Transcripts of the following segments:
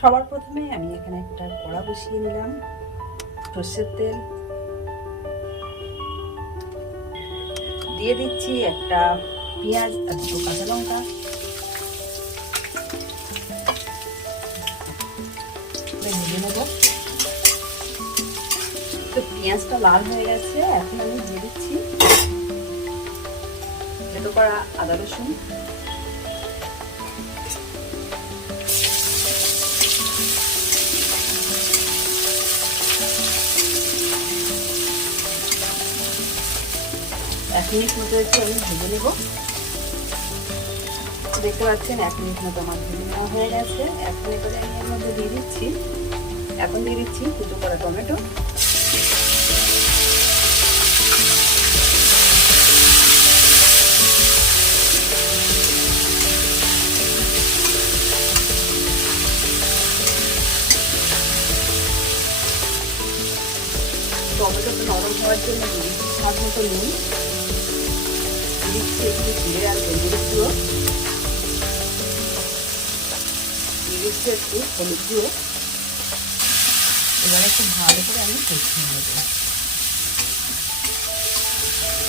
সবার প্রথমে আমি এখানে একটা কড়া বসিয়ে নিলাম, সর্ষের তেল দিয়ে দিচ্ছি, একটা পেঁয়াজ আর দুটো কাঁচা লঙ্কা, ভেজে নেব। তো পেঁয়াজটা লাল হয়ে গেছে, এখন আমি দিয়ে দিচ্ছি থেতো করা আদা রসুন, এক মিনিট মতো একটু আমি ভেজে নেব। দেখতে পাচ্ছেন 1 মিনিট মতো আমার ভেজে নেওয়া হয়ে গেছে। এখন এবারে আমি এর মধ্যে দিয়ে দিচ্ছি কুচো করা টমেটো, টমেটোটা নরম হওয়ার জন্য দিয়ে দিচ্ছি স্বাদ মতো নুন, দিচ্ছি একটু জিরে আর গোলমরিচ গুঁড়ো, দিয়ে দিচ্ছি একটু হলুদ গুঁড়ো। এবারে খুব ভালো করে আমি কষিয়ে নেব।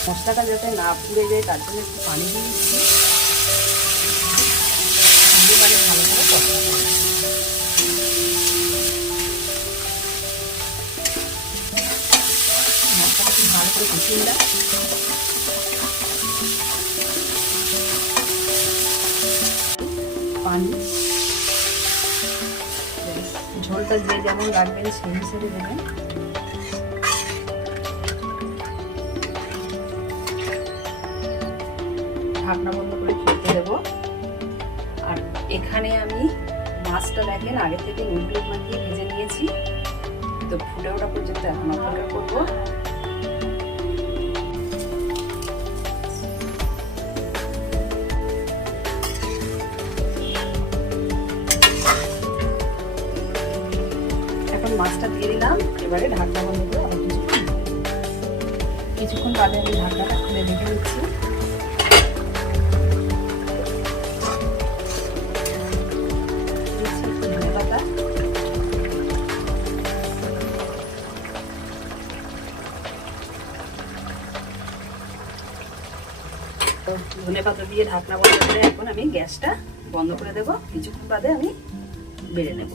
মশলাটা যাতে না পুড়ে যায় তার জন্য একটু পানি দিয়ে দিচ্ছি, এবারে ভালো করে কষাবো। মশলাটা খুব ভালো করে কষিয়ে নিলাম। পানি, ঝোলটা যে যেমন রাখবেন সেই হিসেবে দেবেন। ঢাকনা বন্ধ করে ফুটতে দেব। আর এখানে আমি মাছটা দেখেন আগে থেকে নুন মাখিয়ে ভেজে নিয়েছি, তো ফুটে ওঠা পর্যন্ত এখন অপেক্ষা করবো। মাছটা দিয়ে দিলাম, এবারে ঢাকনা বন্ধ করে আবার কিছুক্ষণ বাদে আমি ঢাকনাটা খুলে রেখে দিচ্ছি। ধনেপাতা, ধনেপাতা দিয়ে ঢাকনা বন্ধ করে এখন আমি গ্যাসটা বন্ধ করে দেবো। কিছুক্ষণ বাদে আমি বেড়ে নেব।